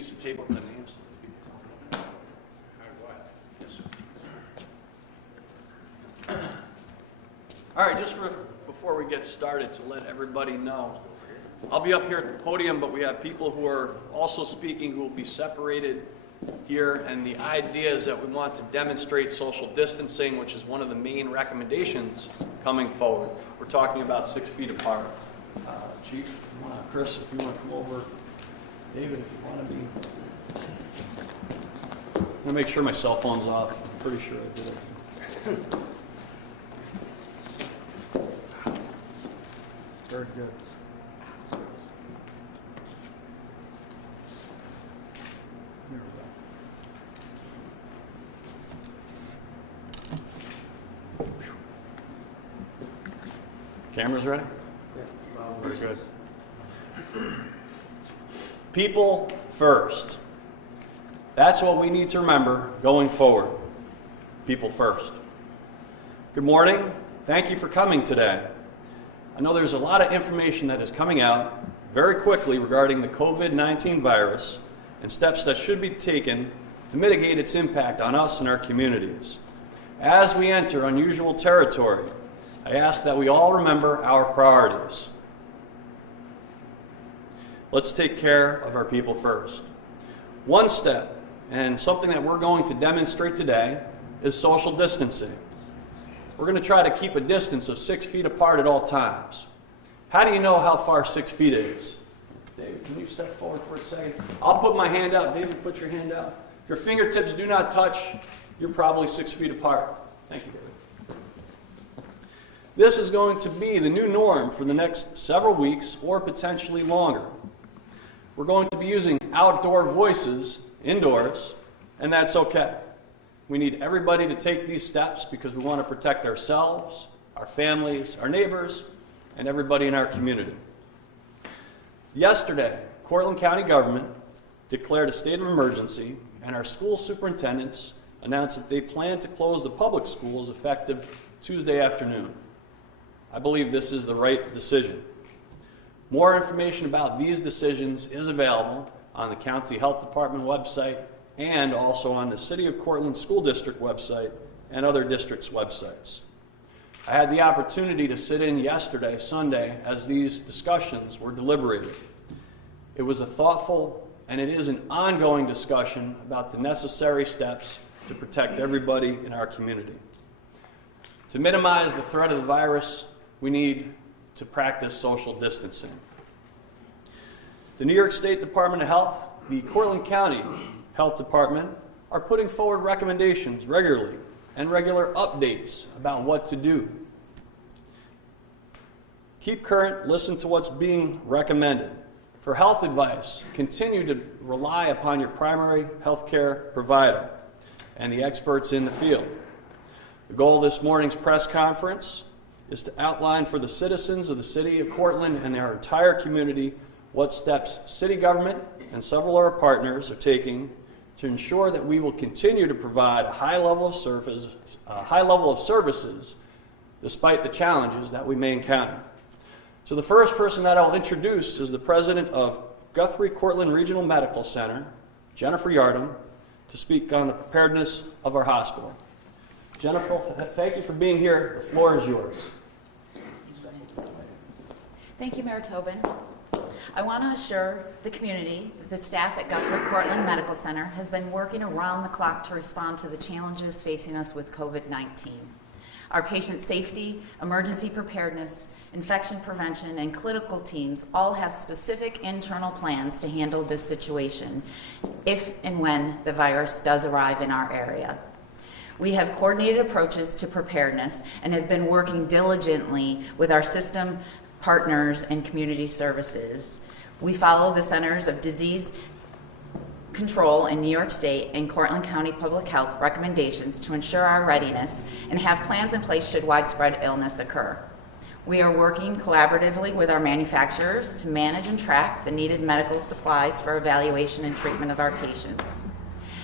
piece of tape with the names. Yes, sir. All right, just before we get started, to let everybody know, I'll be up here at the podium, but we have people who are also speaking who will be separated here, and the idea is that we want to demonstrate social distancing, which is one of the main recommendations coming forward. We're talking about 6 feet apart. Chief, if you want to, Chris, if you want to come over, David, if you want to be. I'm going to make sure my cell phone's off. I'm pretty sure I did it. Very good. There we go. Cameras ready? Very good. People first. That's what we need to remember going forward. People first. Good morning. Thank you for coming today. I know there's a lot of information that is coming out very quickly regarding the COVID-19 virus and steps that should be taken to mitigate its impact on us and our communities. As we enter unusual territory, I ask that we all remember our priorities. Let's take care of our people first. One step, and something that we're going to demonstrate today, is social distancing. We're going to try to keep a distance of 6 feet apart at all times. How do you know how far 6 feet is? David, can you step forward for a second? I'll put my hand out. David, put your hand out. If your fingertips do not touch, you're probably 6 feet apart. Thank you, David. This is going to be the new norm for the next several weeks or potentially longer. We're going to be using outdoor voices indoors, and that's okay. We need everybody to take these steps because we want to protect ourselves, our families, our neighbors, and everybody in our community. Yesterday, Cortland County government declared a state of emergency, and our school superintendents announced that they plan to close the public schools effective Tuesday afternoon. I believe this is the right decision. More information about these decisions is available on the County Health Department website and also on the City of Cortland School District website and other districts' websites. I had the opportunity to sit in yesterday, Sunday, as these discussions were deliberated. It was a thoughtful and it is an ongoing discussion about the necessary steps to protect everybody in our community. To minimize the threat of the virus, we need to practice social distancing. The New York State Department of Health, the Cortland County Health Department are putting forward recommendations regularly and regular updates about what to do. Keep current, listen to what's being recommended. For health advice, continue to rely upon your primary health care provider and the experts in the field. The goal of this morning's press conference is to outline for the citizens of the City of Cortland and their entire community what steps city government and several of our partners are taking to ensure that we will continue to provide a high level of services despite the challenges that we may encounter. So the first person that I'll introduce is the president of Guthrie Cortland Regional Medical Center, Jennifer Yardom, to speak on the preparedness of our hospital. Jennifer, thank you for being here. The floor is yours. Thank you, Mayor Tobin. I want to assure the community that the staff at Guthrie Cortland Medical Center has been working around the clock to respond to the challenges facing us with COVID-19. Our patient safety, emergency preparedness, infection prevention, and clinical teams all have specific internal plans to handle this situation if and when the virus does arrive in our area. We have coordinated approaches to preparedness and have been working diligently with our system partners and community services. We follow the Centers of Disease Control in New York State and Cortland County Public Health recommendations to ensure our readiness and have plans in place should widespread illness occur. We are working collaboratively with our manufacturers to manage and track the needed medical supplies for evaluation and treatment of our patients.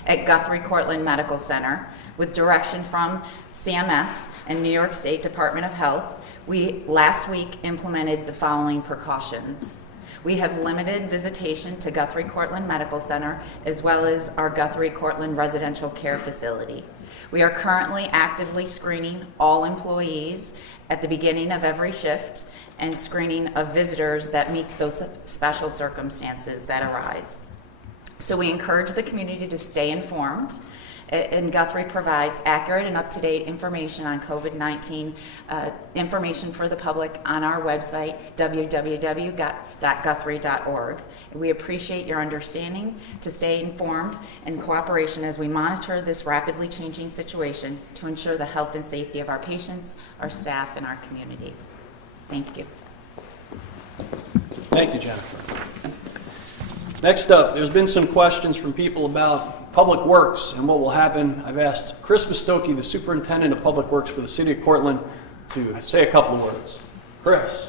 At Guthrie Cortland Medical Center, with direction from CMS and New York State Department of Health, we last week implemented the following precautions. We have limited visitation to Guthrie Cortland Medical Center as well as our Guthrie Cortland Residential Care Facility. We are currently actively screening all employees at the beginning of every shift and screening of visitors that meet those special circumstances that arise. So we encourage the community to stay informed, and Guthrie provides accurate and up-to-date information on COVID-19 information for the public on our website, www.guthrie.org. We appreciate your understanding to stay informed and cooperation as we monitor this rapidly changing situation to ensure the health and safety of our patients, our staff, and our community. Thank you. Thank you, Jennifer. Next up, there's been some questions from people about Public Works and what will happen. I've asked Chris Bastocki, the Superintendent of Public Works for the City of Cortland, to say a couple of words. Chris.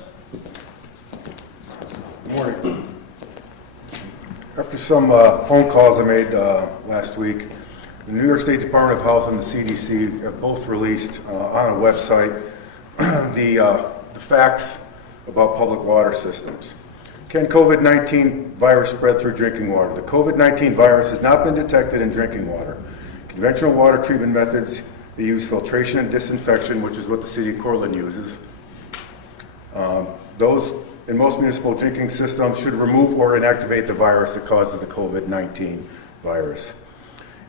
Good morning. After some phone calls I made last week, the New York State Department of Health and the CDC have both released on a website the facts about public water systems. Can COVID-19 virus spread through drinking water? The COVID-19 virus has not been detected in drinking water. Conventional water treatment methods, they use filtration and disinfection, which is what the city of Cortland uses. Those in most municipal drinking systems should remove or inactivate the virus that causes the COVID-19 virus.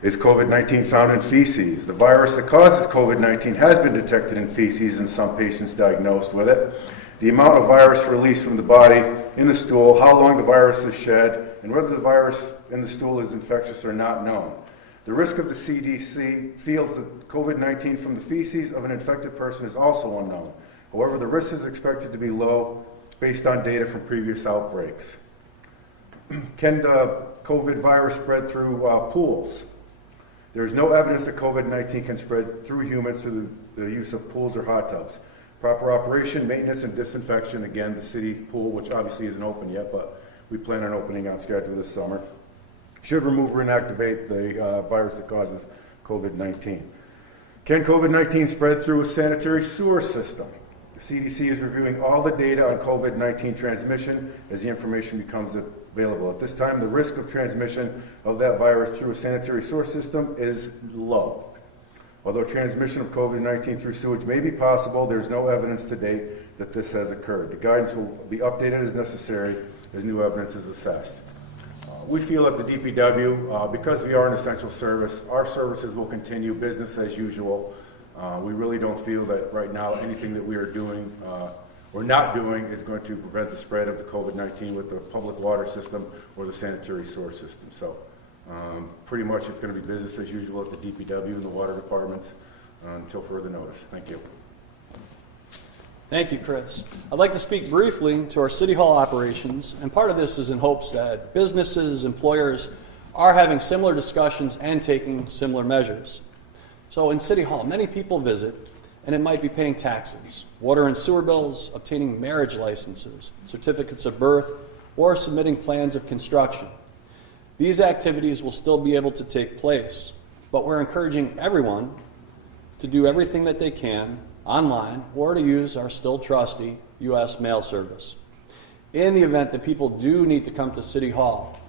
Is COVID-19 found in feces? The virus that causes COVID-19 has been detected in feces in some patients diagnosed with it. The amount of virus released from the body in the stool, how long the virus is shed, and whether the virus in the stool is infectious or not known. The risk of the CDC feels that COVID-19 from the feces of an infected person is also unknown. However, the risk is expected to be low based on data from previous outbreaks. Can the COVID virus spread through pools? There is no evidence that COVID-19 can spread through humans through the use of pools or hot tubs. Proper operation, maintenance, and disinfection, again, the city pool, which obviously isn't open yet, but we plan on opening on schedule this summer, should remove or inactivate the virus that causes COVID-19. Can COVID-19 spread through a sanitary sewer system? The CDC is reviewing all the data on COVID-19 transmission as the information becomes available. At this time, the risk of transmission of that virus through a sanitary sewer system is low. Although transmission of COVID-19 through sewage may be possible, there's no evidence to date that this has occurred. The guidance will be updated as necessary as new evidence is assessed. We feel at the DPW, because we are an essential service, our services will continue business as usual. We really don't feel that right now anything that we are doing or not doing is going to prevent the spread of the COVID-19 with the public water system or the sanitary sewer system. So pretty much it's going to be business as usual at the DPW and the water departments until further notice. Thank you. Thank you, Chris. I'd like to speak briefly to our City Hall operations, and part of this is in hopes that businesses, employers are having similar discussions and taking similar measures. So in City Hall, many people visit, and it might be paying taxes, water and sewer bills, obtaining marriage licenses, certificates of birth, or submitting plans of construction. These activities will still be able to take place, but we're encouraging everyone to do everything that they can online or to use our still trusty U.S. mail service. In the event that people do need to come to City Hall,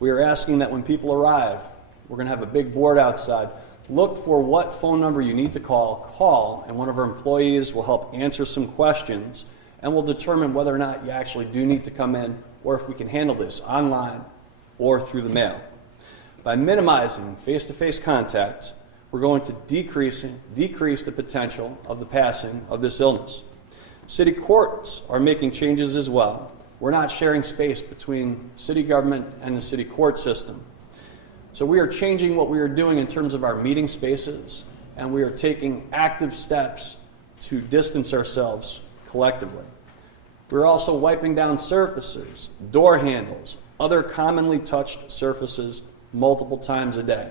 we are asking that when people arrive, we're going to have a big board outside. Look for what phone number you need to call, and one of our employees will help answer some questions, and we'll determine whether or not you actually do need to come in, or if we can handle this online or through the mail. By minimizing face-to-face contact, we're going to decrease the potential of the passing of this illness. City courts are making changes as well. We're not sharing space between city government and the city court system. So we are changing what we are doing in terms of our meeting spaces, and we are taking active steps to distance ourselves collectively. We're also wiping down surfaces, door handles, other commonly touched surfaces multiple times a day.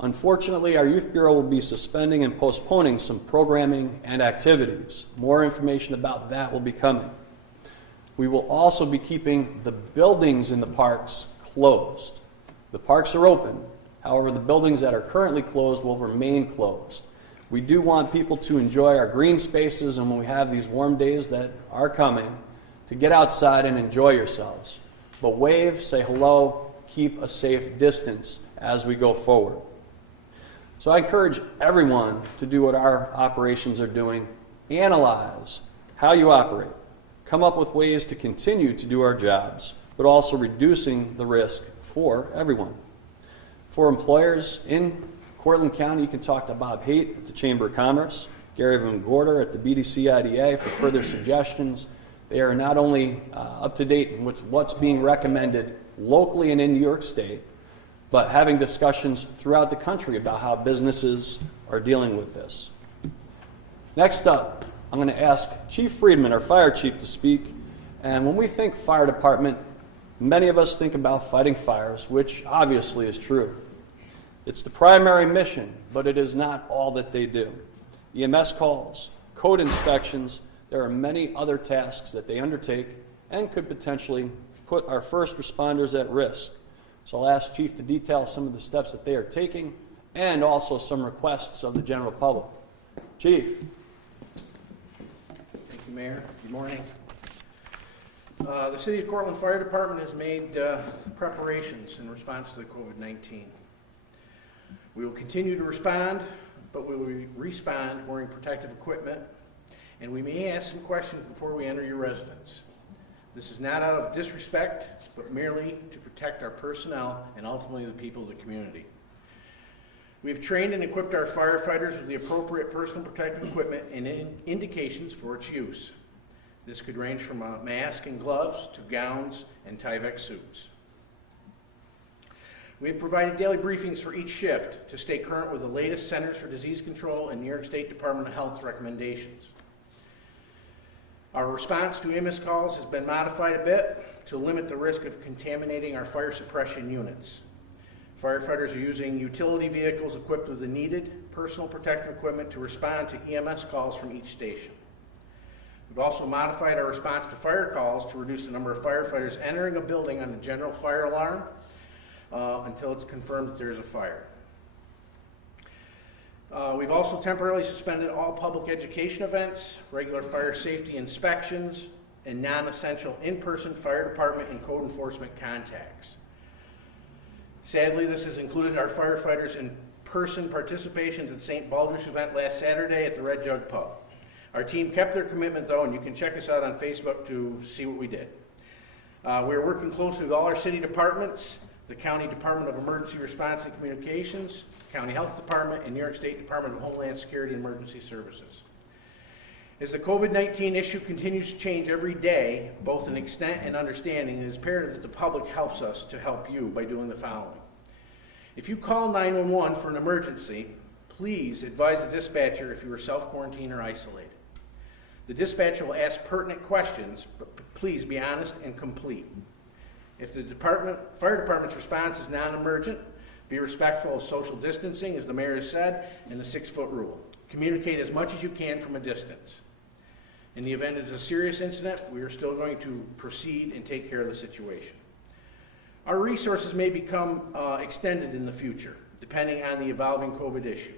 Unfortunately, our Youth Bureau will be suspending and postponing some programming and activities. More information about that will be coming. We will also be keeping the buildings in the parks closed. The parks are open, however, the buildings that are currently closed will remain closed. We do want people to enjoy our green spaces, and when we have these warm days that are coming, to get outside and enjoy yourselves. But wave, say hello, keep a safe distance as we go forward. So I encourage everyone to do what our operations are doing. Analyze how you operate. Come up with ways to continue to do our jobs, but also reducing the risk for everyone. For employers in Cortland County, you can talk to Bob Haight at the Chamber of Commerce, Gary Van Gorder at the BDC IDA for further suggestions. They are not only up to date with what's being recommended locally and in New York State, but having discussions throughout the country about how businesses are dealing with this. Next up, I'm going to ask Chief Friedman, our fire chief, to speak. And when we think fire department, many of us think about fighting fires, which obviously is true. It's the primary mission, but it is not all that they do. EMS calls, code inspections, there are many other tasks that they undertake and could potentially put our first responders at risk. So I'll ask Chief to detail some of the steps that they are taking and also some requests of the general public. Chief. Thank you, Mayor. Good morning. The City of Cortland Fire Department has made preparations in response to the COVID-19. We will continue to respond, but we will respond wearing protective equipment, and we may ask some questions before we enter your residence. This is not out of disrespect, but merely to protect our personnel and ultimately the people of the community. We have trained and equipped our firefighters with the appropriate personal protective equipment and indications for its use. This could range from a mask and gloves to gowns and Tyvek suits. We have provided daily briefings for each shift to stay current with the latest Centers for Disease Control and New York State Department of Health recommendations. Our response to EMS calls has been modified a bit to limit the risk of contaminating our fire suppression units. Firefighters are using utility vehicles equipped with the needed personal protective equipment to respond to EMS calls from each station. We've also modified our response to fire calls to reduce the number of firefighters entering a building on the general fire alarm until it's confirmed that there's a fire. We've also temporarily suspended all public education events, regular fire safety inspections, and non-essential in-person fire department and code enforcement contacts. Sadly, this has included our firefighters' in-person participation at the St. Baldrick's event last Saturday at the Red Jug Pub. Our team kept their commitment though, and you can check us out on Facebook to see what we did. We're working closely with all our city departments, the County Department of Emergency Response and Communications, County Health Department, and New York State Department of Homeland Security and Emergency Services. As the COVID-19 issue continues to change every day, both in extent and understanding, it is imperative that the public helps us to help you by doing the following. If you call 911 for an emergency, please advise the dispatcher if you are self-quarantined or isolated. The dispatcher will ask pertinent questions, but please be honest and complete. If the fire department's response is non-emergent, be respectful of social distancing, as the mayor has said, and the 6-foot rule. Communicate as much as you can from a distance. In the event it's a serious incident, we are still going to proceed and take care of the situation. Our resources may become extended in the future, depending on the evolving COVID issue.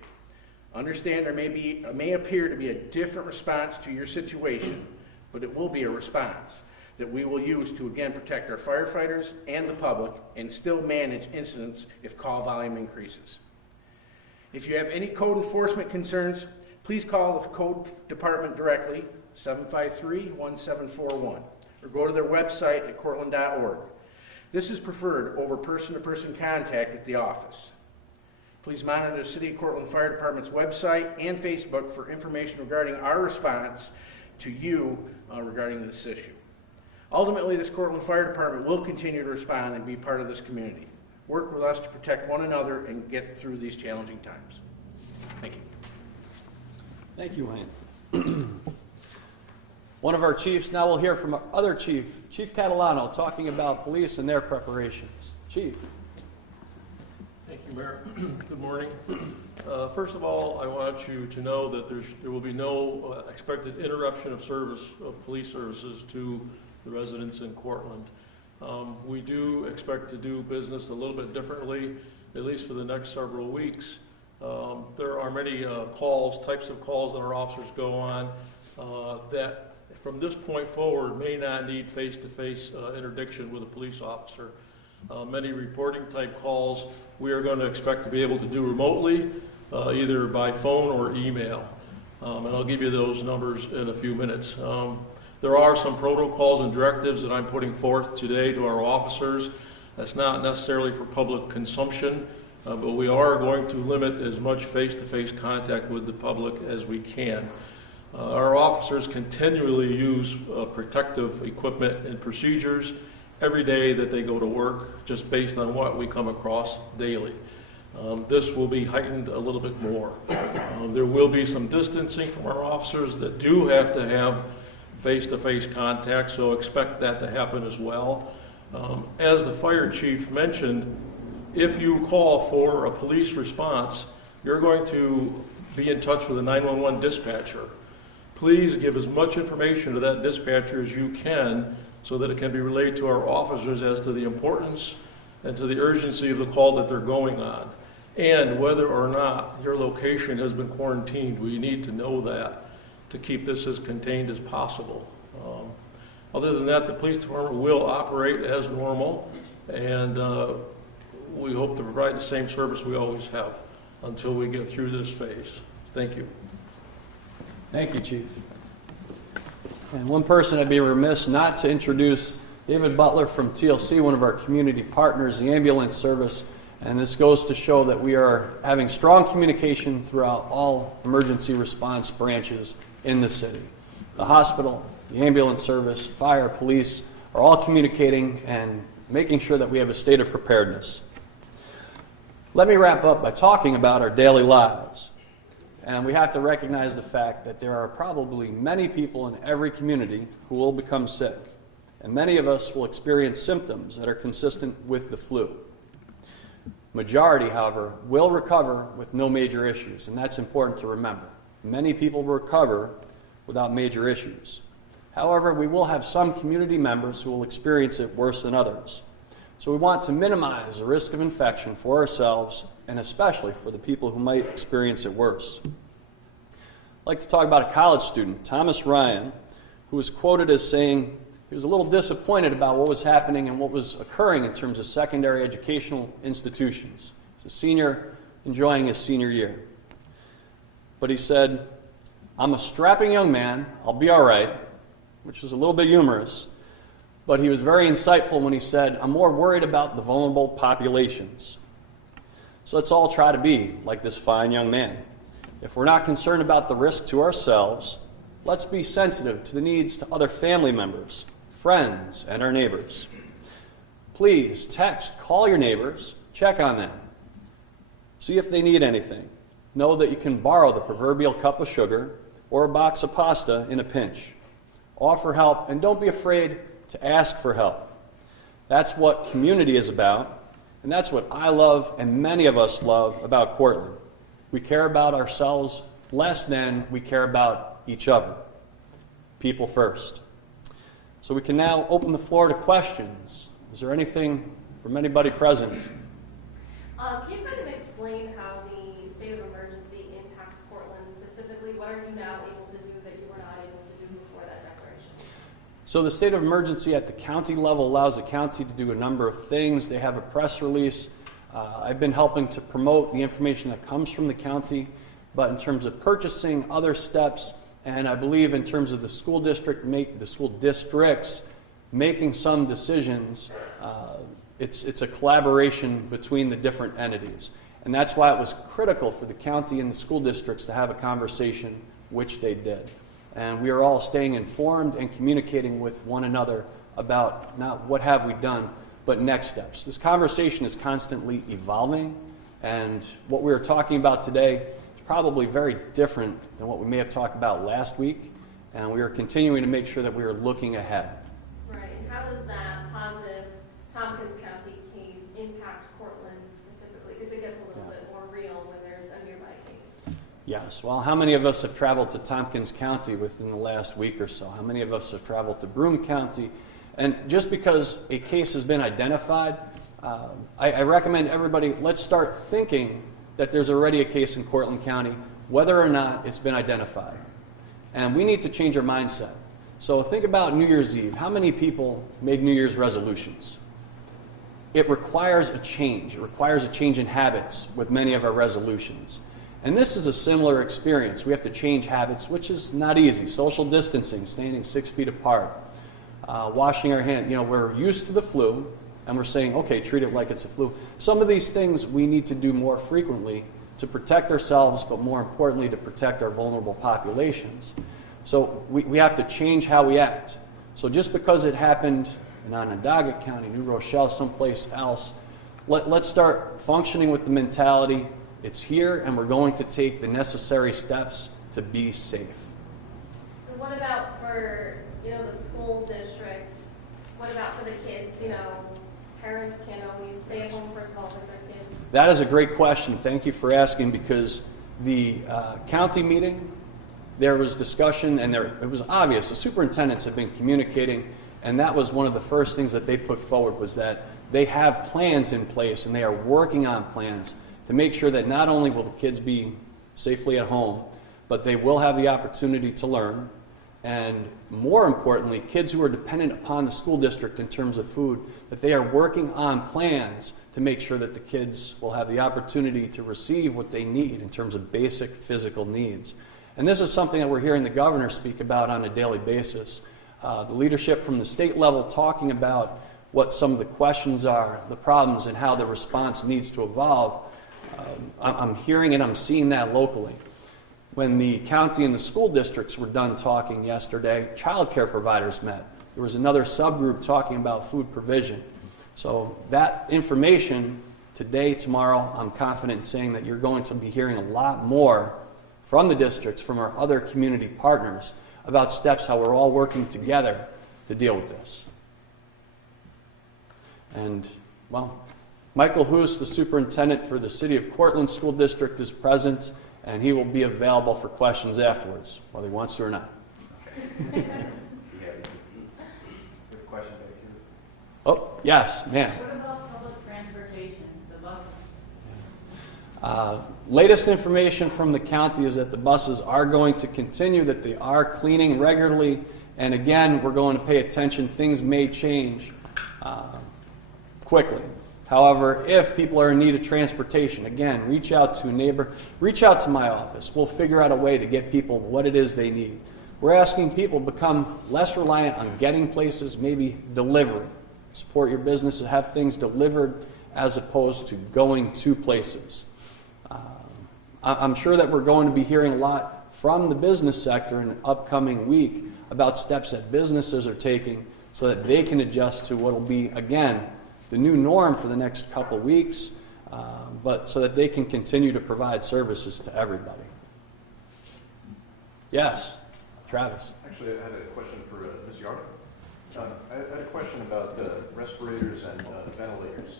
Understand there may appear to be a different response to your situation, but it will be a response that we will use to again protect our firefighters and the public and still manage incidents if call volume increases. If you have any code enforcement concerns, please call the code department directly, 753-1741, or go to their website at cortland.org. This is preferred over person-to-person contact at the office. Please monitor the City of Cortland Fire Department's website and Facebook for information regarding our response to you regarding this issue. Ultimately, this Cortland Fire Department will continue to respond and be part of this community. Work with us to protect one another and get through these challenging times. Thank you. Thank you, Wayne. One of our chiefs, now we'll hear from our other chief, Chief Catalano, talking about police and their preparations. Chief. Thank you, Mayor. Good morning. First of all, I want you to know that there will be no expected interruption of police services to the residents in Cortland. We do expect to do business a little bit differently, at least for the next several weeks. There are many types of calls that our officers go on that from this point forward may not need face-to-face interdiction with a police officer. Many reporting type calls we are going to expect to be able to do remotely, either by phone or email. And I'll give you those numbers in a few minutes. There are some protocols and directives that I'm putting forth today to our officers. That's not necessarily for public consumption, but we are going to limit as much face-to-face contact with the public as we can. Our officers continually use protective equipment and procedures every day that they go to work, just based on what we come across daily. This will be heightened a little bit more. There will be some distancing from our officers that do have to have face-to-face contact, so expect that to happen as well. As the fire chief mentioned, if you call for a police response, you're going to be in touch with a 911 dispatcher. Please give as much information to that dispatcher as you can so that it can be relayed to our officers as to the importance and to the urgency of the call that they're going on, and whether or not your location has been quarantined. We need to know that to keep this as contained as possible. Other than that, the police department will operate as normal, and we hope to provide the same service we always have until we get through this phase. Thank you. Thank you, Chief. And one person I'd be remiss not to introduce, David Butler from TLC, one of our community partners, the ambulance service. And this goes to show that we are having strong communication throughout all emergency response branches in the city. The hospital, the ambulance service, fire, police are all communicating and making sure that we have a state of preparedness. Let me wrap up by talking about our daily lives. And we have to recognize the fact that there are probably many people in every community who will become sick. And many of us will experience symptoms that are consistent with the flu. Majority, however, will recover with no major issues, and that's important to remember. Many people recover without major issues. However, we will have some community members who will experience it worse than others. So we want to minimize the risk of infection for ourselves and especially for the people who might experience it worse. I'd like to talk about a college student, Thomas Ryan, who was quoted as saying he was a little disappointed about what was happening and what was occurring in terms of secondary educational institutions. He's a senior enjoying his senior year. But he said, "I'm a strapping young man, I'll be all right," which is a little bit humorous. But he was very insightful when he said, "I'm more worried about the vulnerable populations." So let's all try to be like this fine young man. If we're not concerned about the risk to ourselves, let's be sensitive to the needs to other family members, friends, and our neighbors. Please text, call your neighbors, check on them. See if they need anything. Know that you can borrow the proverbial cup of sugar or a box of pasta in a pinch. Offer help, and don't be afraid to ask for help. That's what community is about, and that's what I love and many of us love about Cortland. We care about ourselves less than we care about each other. People first. So we can now open the floor to questions. Is there anything from anybody present? Can you kind of explain how the state of emergency impacts Cortland specifically? What are you now able to do that you were not able to do before that declaration? So the state of emergency at the county level allows the county to do a number of things. They have a press release. I've been helping to promote the information that comes from the county, but in terms of purchasing, other steps, and I believe in terms of the school districts making some decisions, it's a collaboration between the different entities. And that's why it was critical for the county and the school districts to have a conversation, which they did. And we are all staying informed and communicating with one another about not what have we done, but next steps. This conversation is constantly evolving, and what we are talking about today is probably very different than what we may have talked about last week, and we are continuing to make sure that we are looking ahead. Right, and how does that positive Tompkins County case impact Cortland specifically? Because it gets a little bit more real when there's a nearby case. Yes. Well, how many of us have traveled to Tompkins County within the last week or so? How many of us have traveled to Broome County? And just because a case has been identified, I recommend everybody, let's start thinking that there's already a case in Cortland County, whether or not it's been identified. And we need to change our mindset. So think about New Year's Eve. How many people made New Year's resolutions? It requires a change. It requires a change in habits with many of our resolutions. And this is a similar experience. We have to change habits, which is not easy. Social distancing, standing 6 feet apart, washing our hands. You know, we're used to the flu, and we're saying, okay, treat it like it's a flu. Some of these things we need to do more frequently to protect ourselves, but more importantly, to protect our vulnerable populations. So we have to change how we act. So just because it happened in Onondaga County, New Rochelle, someplace else, let's start functioning with the mentality, it's here and we're going to take the necessary steps to be safe. And what about for, the school district? What about for the kids? Parents can't always stay at home, first of all, with their kids. That is a great question. Thank you for asking, because the county meeting, there was discussion, and it was obvious. The superintendents have been communicating, and that was one of the first things that they put forward, was that they have plans in place, and they are working on plans to make sure that not only will the kids be safely at home, but they will have the opportunity to learn, and more importantly, kids who are dependent upon the school district in terms of food, that they are working on plans to make sure that the kids will have the opportunity to receive what they need in terms of basic physical needs. And this is something that we're hearing the governor speak about on a daily basis. The leadership from the state level talking about what some of the questions are, the problems, and how the response needs to evolve. I'm hearing and I'm seeing that locally. When the county and the school districts were done talking yesterday, child care providers met. There was another subgroup talking about food provision. So that information today, tomorrow, I'm confident in saying that you're going to be hearing a lot more from the districts, from our other community partners, about steps how we're all working together to deal with this. And, well, Michael Hoos, the superintendent for the City of Cortland School District, is present, and he will be available for questions afterwards, whether he wants to or not. Question back here. Oh, yes, ma'am. What about public transportation, the buses? Latest information from the county is that the buses are going to continue, that they are cleaning regularly, and again, we're going to pay attention. Things may change quickly. However, if people are in need of transportation, again, reach out to a neighbor, reach out to my office. We'll figure out a way to get people what it is they need. We're asking people to become less reliant on getting places, maybe delivery. Support your business and have things delivered as opposed to going to places. I'm sure that we're going to be hearing a lot from the business sector in an upcoming week about steps that businesses are taking so that they can adjust to what will be, again, the new norm for the next couple weeks, but so that they can continue to provide services to everybody. Yes, Travis. Actually, I had a question for Ms. Yarder. I had a question about respirators and ventilators.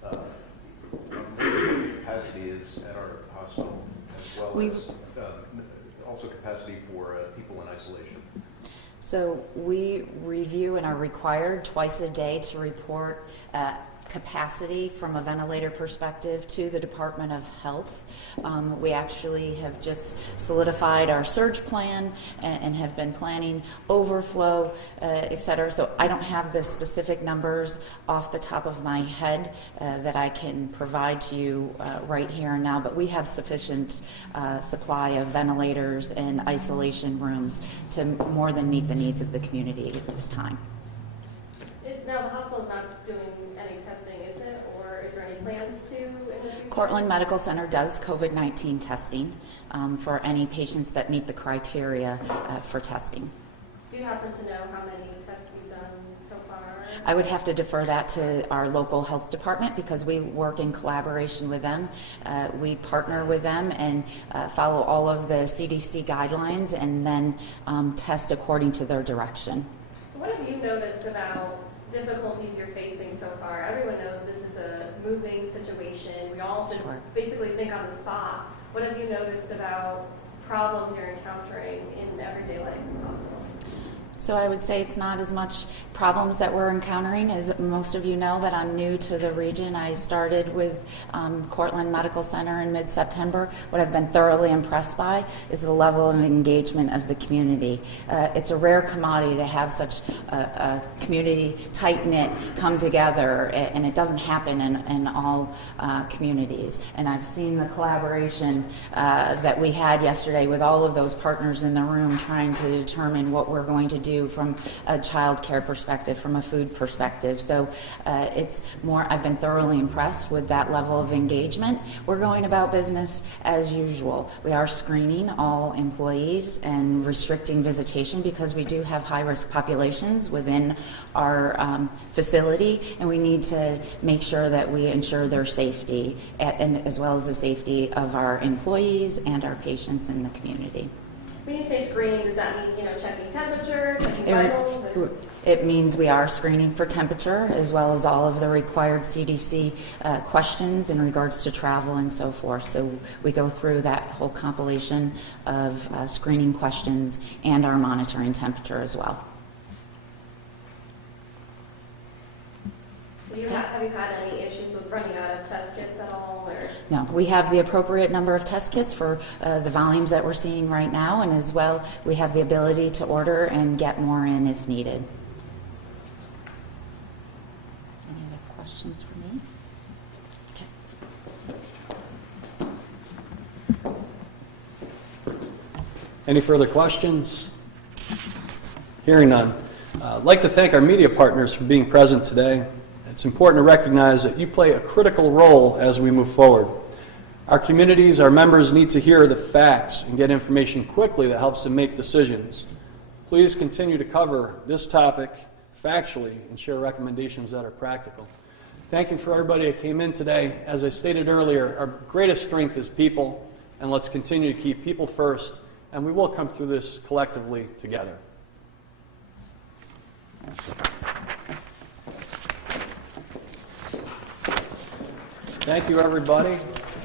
What the capacity is at our hospital, as well as also capacity for people in isolation. So we review and are required twice a day to report capacity from a ventilator perspective to the Department of Health. We actually have just solidified our surge plan and have been planning overflow, et cetera. So I don't have the specific numbers off the top of my head that I can provide to you right here and now, but we have sufficient supply of ventilators and isolation rooms to more than meet the needs of the community at this time. Now, the hospital's not doing any testing, is it? Or is there any plans to in the future? Cortland Medical Center does COVID-19 testing for any patients that meet the criteria for testing. Do you happen to know how many tests you've done so far? I would have to defer that to our local health department because we work in collaboration with them. We partner with them and follow all of the CDC guidelines and then test according to their direction. What have you noticed about difficulties you're facing so far? Everyone knows this is a moving situation. We all have to basically think on the spot. What have you noticed about problems you're encountering in everyday life in the hospital? So I would say it's not as much problems that we're encountering. As most of you know, that I'm new to the region. I started with Cortland Medical Center in mid-September. What I've been thoroughly impressed by is the level of engagement of the community. It's a rare commodity to have such a community tight-knit come together, and it doesn't happen in all communities. And I've seen the collaboration that we had yesterday with all of those partners in the room trying to determine what we're going to do from a child care perspective, from a food perspective. So it's more, I've been thoroughly impressed with that level of engagement. We're going about business as usual. We are screening all employees and restricting visitation because we do have high-risk populations within our facility, and we need to make sure that we ensure their safety and as well as the safety of our employees and our patients in the community. When you say screening, does that mean, checking temperature, checking vitals? It means we are screening for temperature as well as all of the required CDC questions in regards to travel and so forth. So we go through that whole compilation of screening questions and our monitoring temperature as well. Have you had any issues with running out of test kits at all? Or? No, we have the appropriate number of test kits for the volumes that we're seeing right now, and as well, we have the ability to order and get more in if needed. Any other questions for me? Okay. Any further questions? Hearing none. I'd like to thank our media partners for being present today. It's important to recognize that you play a critical role as we move forward. Our communities, our members need to hear the facts and get information quickly that helps them make decisions. Please continue to cover this topic factually and share recommendations that are practical. Thank you for everybody that came in today. As I stated earlier, our greatest strength is people, and let's continue to keep people first, and we will come through this collectively together. Thank you, everybody.